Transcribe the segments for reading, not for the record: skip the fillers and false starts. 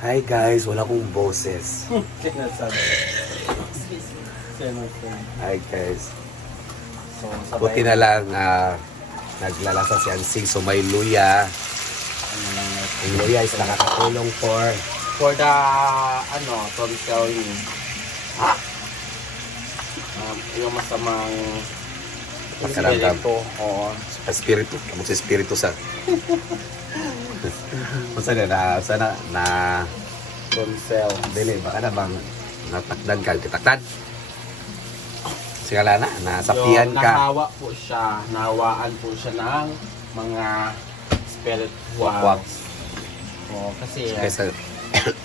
Hi guys, wala akong boses. Sinasabi. Hi guys. So, Buti na lang naglalasa si Ansing, so may luya. Ang luya is nakakatulong for the tonsil yung masamang Pakiramdam. espiritu. Oo. espiritu. Kamot sa espiritu sa. Sana na Tonsil. dili baka na bang natakdan ka, kitakdan. Sigala na, nasapian So, ka. nahawaan po siya ng mga Wakwak. spirituals. Oo, kasi Kaysa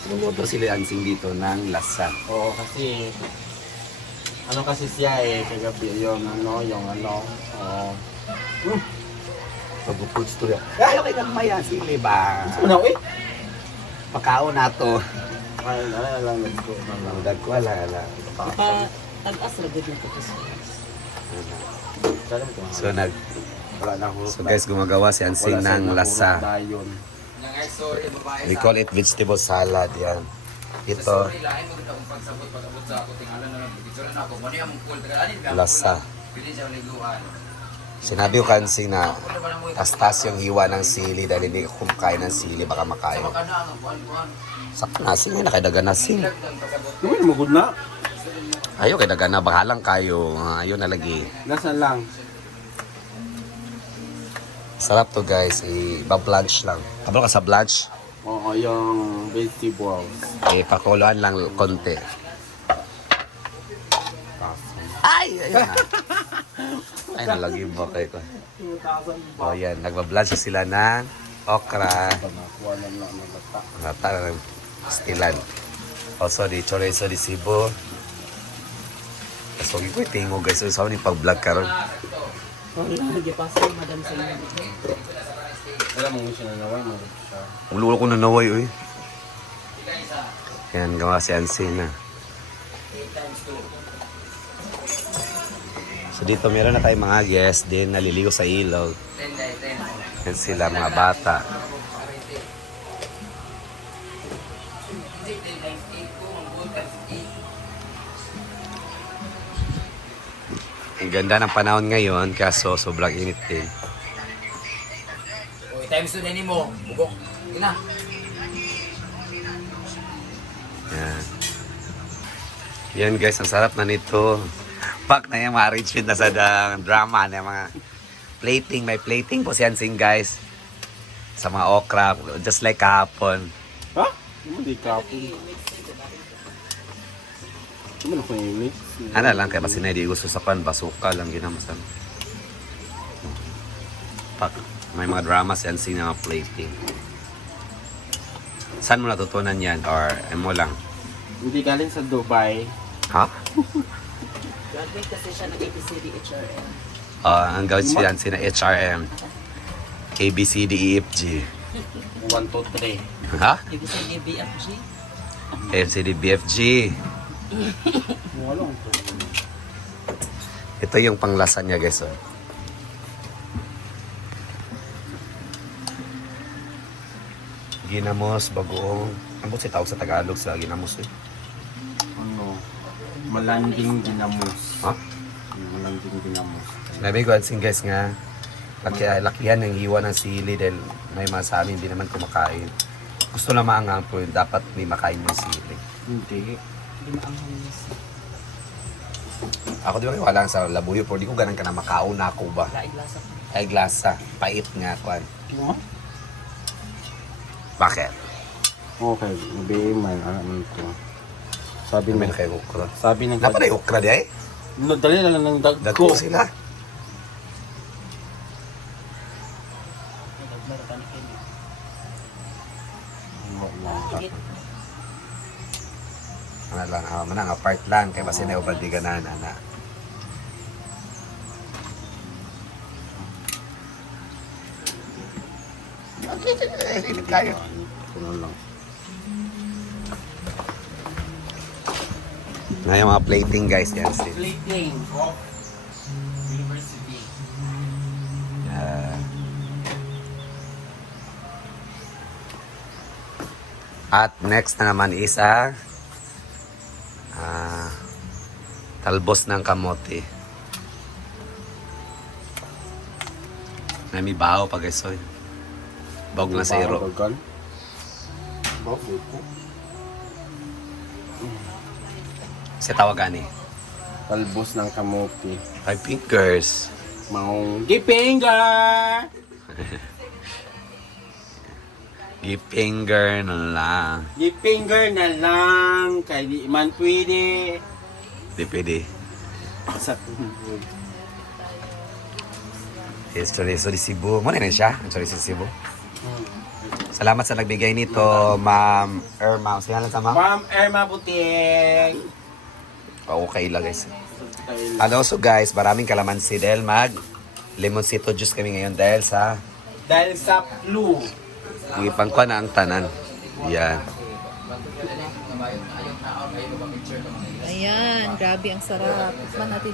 lumuto sila Ansing dito ng lasa. kasi kasi siya kagabi yung Pag-foods to yan. Ayaw kayo ng maya, sili ba? Pagkaon na to. Ay, lang nagko. Nangdag ko, ala. Tag-as na good na ito. So guys, gumagawa si Ansing ng lasa. We call it vegetable salad, yan. Ito, lasa. Sinabi ko Ansing na tastas yung hiwa ng sili dahil hindi ko kumakain ng sili, baka makain. Sakto na, Ansing, nakaidaga na Ansing. Gawin mo good na. Ayaw, kaidaga na, bakalang kayo. Ayaw na lagi. Nasaan lang? Sarap to guys, i-blanch lang. Kabalo ka sa blanch? Oo, yung vegetables. Pakuluan lang konti. Ay! Ayun na. Ay, nalagim ba kayo ko? O yan, nagbablanch sila ng okra. Panakuha lang na nalata. Nata ng stilan. Also, di chorizo di sibo. So, ko tingo guys. So, saan yung pag-vlog ka ron? Nagipasa yung madam sa inyo. Alam mo siya na naway, mo siya. Ulo ko na naway, uy. Yan, gawa si Ansing na. So, dito meron na tayong mga guests din naliligo sa ilog. Yan sila, mga bata. Ang ganda ng panahon ngayon, kaso sobrang init din. O, times 2 din mo. Bugok. Ina. Yan. Yan guys, ang sarap na nito. Pak na yung mga arrangement na sa drama na mga plating. May plating po si Ansing guys. Sa mga okra, just like kahapon. Ha? Hindi kapon. Ano ko yung mix? Ano lang, kaya kasi na di gusto sa pan, basuka lang ginamasan. Pak, may mga drama si Ansing na mga plating. Saan mo natutunan yan? Or mo lang? Hindi galing sa Dubai. Ha? Graduate kasi siya ng ABCD HRM. Ang gawin si Ansing na HRM. ABCDEFG. 1, 2, 3. Ha? ABCD BFG. ABCDBFG. Walang to. Ito yung panglasa niya guys. Oh. Ginamos, bagoong. Ang buti tawag sa Tagalog sa ginamos eh. Malanding ginamos. Ha? Malanding ginamos. Sinabi ko Ansing guys nga, lakihan ng hiwa ng sili dahil may mga sa amin hindi naman kumakain. Gusto na maangang po yun, dapat may makain yung sili. Hindi. Hindi maanghang niya. Ako di ba wala lang sa labuyo, pero di ko ganun ka na makaon na ako ba? Laig lasa. Ay glasa, pait nga kwan. Ano? Bakit? Okay, nabi man ano ito. Sabi Sabi na ng kayo okra. sabi ng Dapat ay okra di ay? Dali lang ng Dagko dagko. sila. Ano lang, manang apart lang, kaya kasi na ubaldiganan, ana. Init kayo. Ano lang. Na yung mga plating guys, yan. Plating of University. At next na naman isa talbos ng kamote. Na may bahaw pa guys. Bawag na sa iro. Bagan. Bawag po. Siya tawagan eh. Talbos ng kamote. 5 fingers. Maong gipinger! Gipinger na lang. Gipinger na lang. Kaya di man pwede. Di pwede. Sa Yes, chorizo de Cebu. Muna na siya, ang chorizo de Cebu. Salamat sa nagbigay nito, Ma'am Irma. Sige lang sa Ma'am. Ma'am Irma Puting. Okay lang guys. And also guys, maraming kalamansi dahil limoncito juice kami ngayon dahil sa Dahil sa flu. ipangkuha na ang tanan. Yan. Ayan, grabe ang sarap. Tikman natin.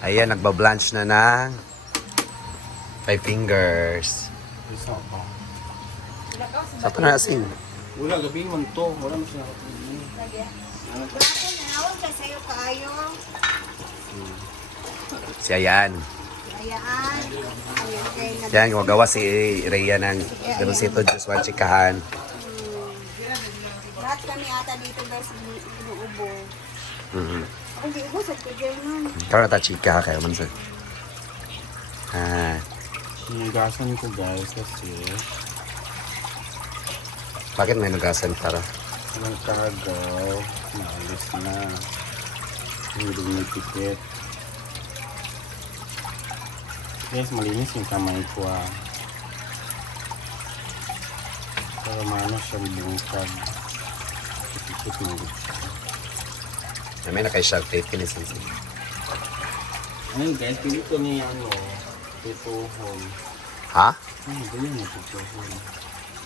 Ayan, nagbablanch na ng 5 fingers. Isa pa. Sa ito na asin. Wala, gabi man to. Wala mo siya. Nawag ka sa'yo kaayo. Siya yan. Ayaan. Ayun kay nag... Yan, gumagawa si Rhea ng limoncito juice, one chikahan. Lahat kami ata dito guys, inuubo. Ako di ubo, sa kudya nun. Ikaw na ta chika kayo man sir. Sinugasan ko guys kasi Bakit may nugasan para? walang kagaw. Naalis na. Hindi may tikit. Guys, malinis yung kamay ko ah. Pero mano siyang bungkag. Tikit mo. May na kay Shark Tape kinisan siya. Ayun guys, pili ko niya tutuhon. Ha? Ay, ganyan na tutuhon.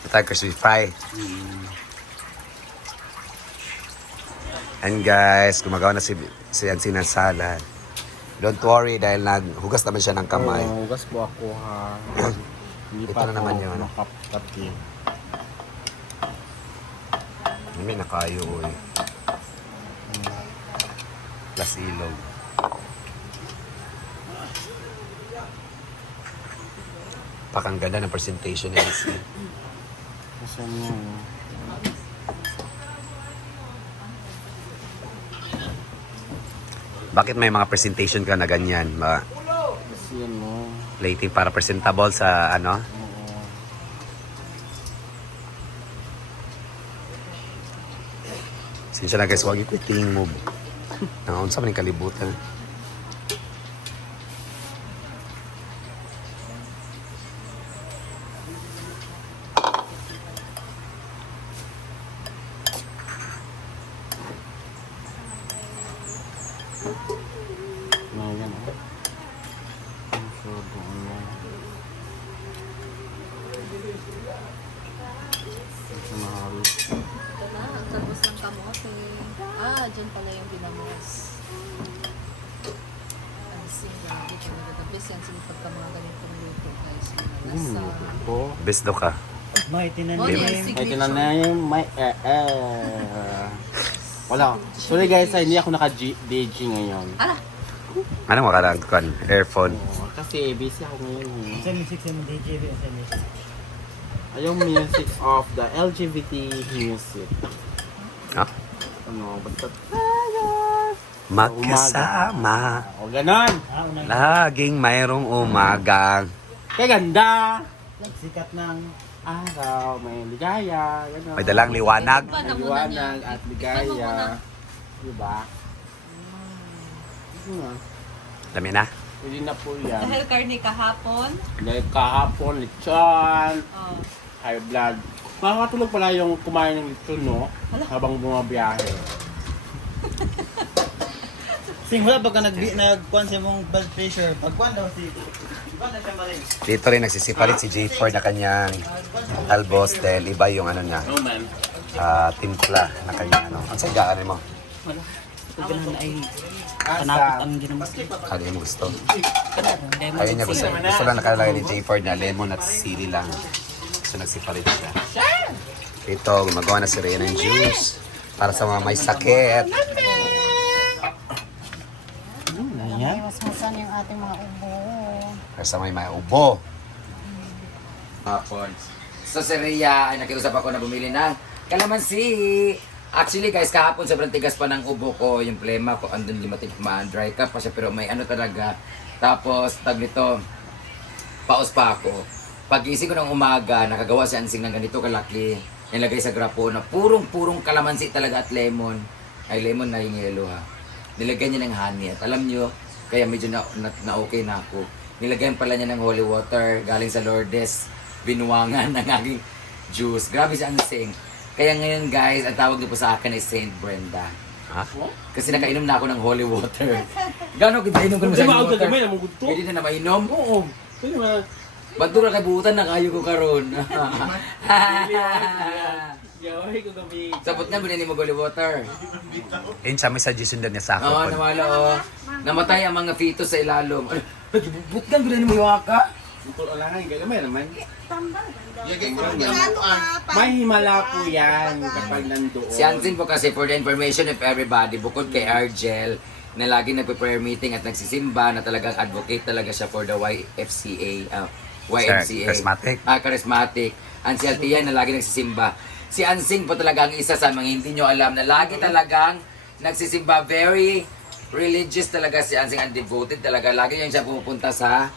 Ito crispy fry. And guys, gumagawa na si Yancy ng salad. Don't worry dahil naghugas naman siya ng kamay. Oo, hugas po ako ha. Hindi Ito pa na naman ako yun. nakapati. May nakayo eh. Plus ilog. Pakang ganda ng presentation ni Yancy. Kasi niya. Bakit may mga presentation ka na ganyan? Mga Kasi yan mo. plating para presentable sa ano? Oo. Sinsya na guys, huwag ipiting mo. Nangaon sa maning kalibutan. Ayan o. So, doon na. Ito na halos. Ito na, ang talbos ng kamote. Dyan pala yung binamos. Ang singa, dito nagagabis yan. Sinipag ka mga ganitong luto guys. Nasa... Ito. Besto ka. Oh, yan, Ay, signature. tinan na yung may Wala. Sorry guys, hindi ako naka-DG ngayon. Anong makaragkan? Earphone. Kasi busy ako ngayon. Sa music sa DJ, sa music. Yung music of the LGBT music. Ha? Ano, basta Magkasama. o ganon. Unang Laging mayroong umagang. Kaya ganda. sikat ng Araw, may ligaya. Ganon. May dalang liwanag. Iba na May muna niya. liwanag at Iba mo ligaya. muna. Diba? Dami na. Pwede na po yan. Dahil karne kahapon. Dahil kahapon, lechon, Oh. high blood. Makakatulog pala yung kumain ng lechon, no? Habang bumabiyahe. Sing wala pagka nagkuhan sa mong blood pressure. Pagkuhan daw si Iba na siya marin. Dito rin nagsisipalit si J4 na kanyang albos dahil iba yung ano niya, No, man. timpla na kanyang ano. Ang sagaan mo? Ganun ay Asa. ginamit. Kaya mo gusto? Kaya niya gusto. Gusto lang nakalagay ni J4 na lemon at sili lang. So nagsipalit siya. Ito, gumagawa na si Rhea ng juice para sa mga may sakit. Ayan. Mas masan yung ating mga ubo. Para sa may ubo. Hapon. So si Rhea, ay nakiusap ako na bumili ng kalamansi. Actually guys, kahapon sobrang tigas pa ng ubo ko, yung plema ko, andun limatig dry cup pa siya, pero may ano talaga. Tapos, tag nito, paus pa ako. Pag-ising ko ng umaga, nakagawa si Ansing ng ganito kalaki. Nilagay sa grapo na purong-purong kalamansi talaga at lemon. Ay, lemon na yung yellow ha. Nilagyan niya ng honey. At alam niyo, kaya medyo na okay na ako. Nilagyan pala niya ng holy water galing sa Lourdes. Binuwangan ng aking juice. Grabe si Ansing. Kaya ngayon guys, ang tawag niyo po sa akin ay Saint Brenda. Ha? Kasi nakainom na ako ng holy water. Gano'n kita inom ko ng Di ba holy ang water? gagamay na mong gusto? Pwede na na mainom? Oo. Pwede ba? Bantura kay buutan na kayo ko karon. Yaway ko gabi. Sabot na bilhin mo holy water. Yun siya, may suggestion din niya sa Oo, ako. nawala oh. Namatay ang mga fetus sa ilalom. Ay, but kang bilhin mo yung waka. Ito lang nga, gagamay naman. Tambal, ganda. Yagay ko May himala po yan kapag nandoon. Si Ansin po kasi for the information of everybody, bukod kay Argel, na lagi nagpe-prayer meeting at nagsisimba, na talagang advocate talaga siya for the YFCA. YMCA. Charismatic. Charismatic. Ang si Altia na lagi nagsisimba. Si Ansing po talaga ang isa sa mga hindi nyo alam na lagi talagang nagsisimba. Very religious talaga si Ansing, and devoted talaga. Lagi yan siya pupunta sa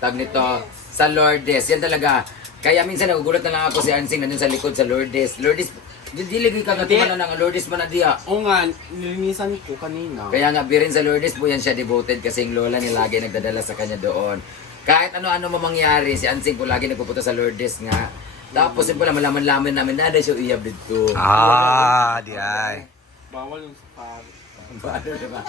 tag nito, sa Lourdes. Yan talaga. Kaya minsan nagugulat na lang ako si Ansing nandun sa likod sa Lourdes. Lourdes, dili ka katiman na ng Lourdes man na diya. Oo nga, nilinisan ko kanina. Kaya nga, birin sa Lourdes po yan siya devoted kasi yung lola niya lagi nagdadala sa kanya doon. Kahit ano-ano mamangyari, si Ansing po lagi nagpupunta sa Lourdes nga. Tapos yun pala, malaman-laman namin na siya uyab dito. Ah, di ay. Bawal yung safari. Diba?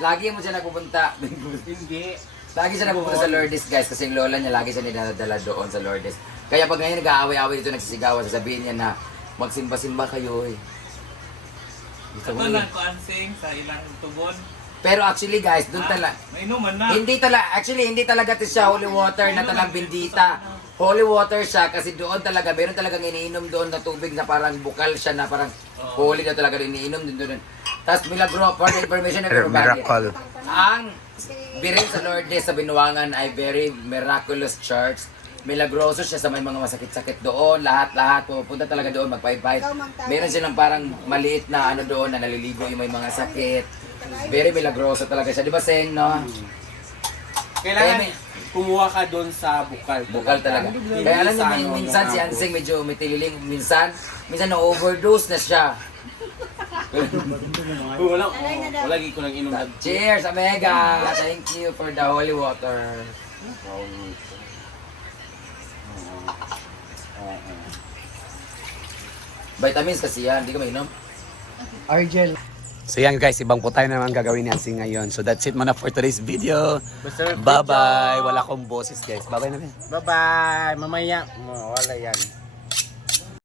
Lagi mo siya nagpupunta. Hindi. Lagi siya nagpupunta sa Lourdes guys kasi yung lola niya lagi siya ninadala doon sa Lourdes. Kaya pag ngayon nag-aaway-aaway dito, nagsisigawan, sasabihin niya na magsimba-simba kayo eh. Ito lang ko ansing sa ilang tugon. Pero actually guys, doon talaga, May inuman na. hindi talaga ito siya holy water na talang bendita. Holy water siya kasi doon talaga, meron talagang iniinom doon na tubig na parang bukal siya na parang holy na talaga iniinom din doon. Tapos milagro, for the information of everybody, Miracle. ang birin sa Lourdes sa Binuangan ay very miraculous church. Milagroso siya sa may mga masakit-sakit doon. Lahat-lahat pupunta talaga doon, magpahit-pahit. Meron silang parang maliit na ano doon na naliligo yung may mga sakit. Very milagroso talaga siya. Di ba, Seng, no? Kailangan Kaya kumuha ka doon sa bukal. Bukal talaga. Kaya alam niyo, minsan si Ansing medyo umitililing. Minsan na-overdose na siya. Wala ko lang inom na. Cheers, Omega! Thank you for the holy water. Vitamins kasi yan, hindi ka mainom. Argel. So yan guys, ibang po tayo naman gagawin ni Ansing ngayon. So that's it muna for today's video. Bye-bye. Wala akong boses guys. Bye-bye na rin. Bye-bye. Mamaya. Wala yan.